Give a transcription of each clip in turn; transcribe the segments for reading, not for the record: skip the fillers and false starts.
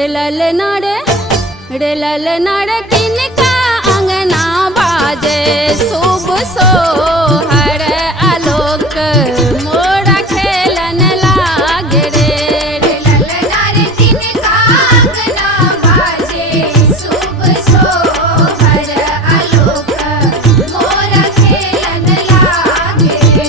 रेलल नाड़ किनका अंगना बाजे शुभ सोहर आलोक मोरा खेलन लागे रे। रेलल नाड़ किनका अंगना बाजे शुभ सोहर आलोक मोरा खेलन लागे रे।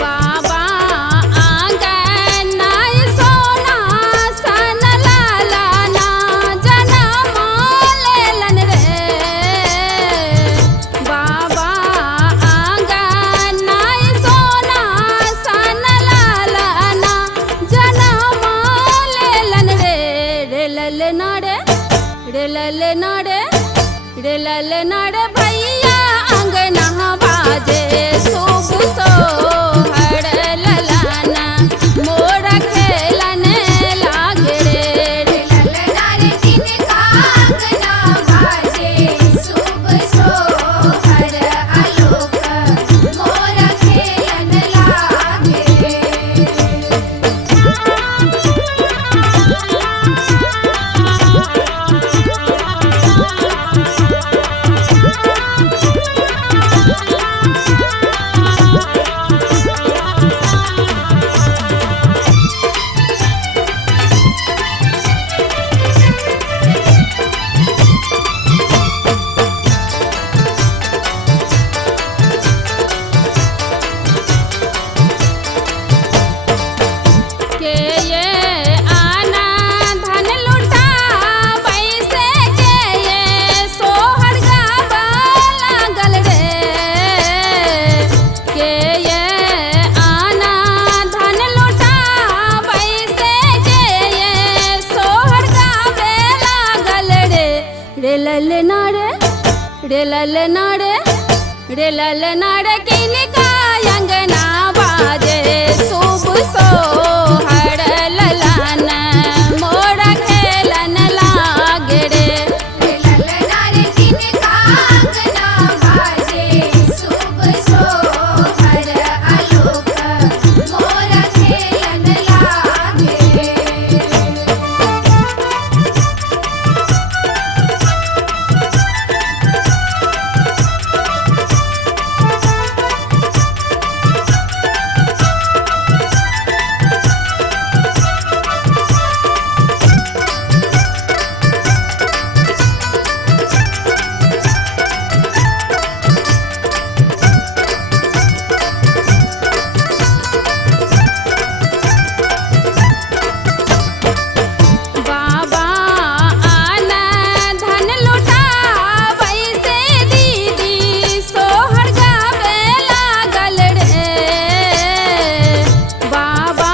बाबा आंगना सोना सन लाला ना जनम लेलन रे। बाबा आंगना सोना सन लाला ना जनम लेलन रे। रेलल नाड़ भैया अंगना बाजे शुभ सोहर ललाना मोरा खेलन लागे रे। रेलल नाड़ किनका अंगना बाजे शुभ सोहर आलोक मोरा खेलन लागे रे। के ये आना धन लुटा पैसे के ये सोहर गावा लागल रे। के ये आना धन लुटा पैसे के ये सोहर गावे लागल रे। रेलल नाड़ किनका अंगना बाजे शुभ सोहर ललाना मोरा खेलन लागे रे। रेलल नाड़ किनका अंगना बाजे शुभ सोहर आलोक मोरा खेलन लागे रे। बाबा आना धन लुटा पैसे दीदी सोहर गावे लागल रे। बाबा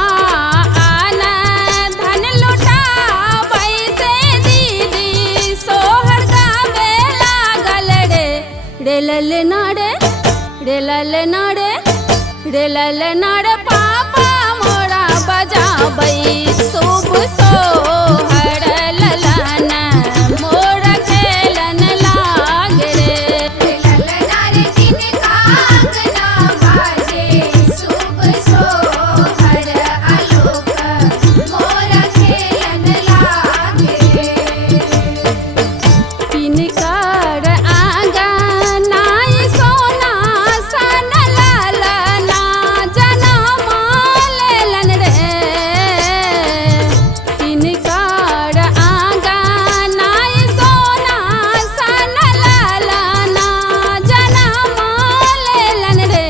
आना धन लुटा पैसे दीदी सोहर गावे लागल रे। रेलल नाड़ पापा मोरा बजाबै शुभ सोहर ललाना मोरा खेलन लागे रे। रेलल नाड़ किनका अंगना बाजे शुभ सोहर आलोक मोरा खेलन लागे रे। किनकर आंगना सोना सन लाला जनम लेलन रे। किनकर आंगना सोना सन लाला जनम लेलन रे।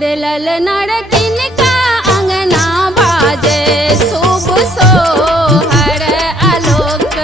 रेलल नाड़ किनका अंगना बाजे शुभ सोहर आलोक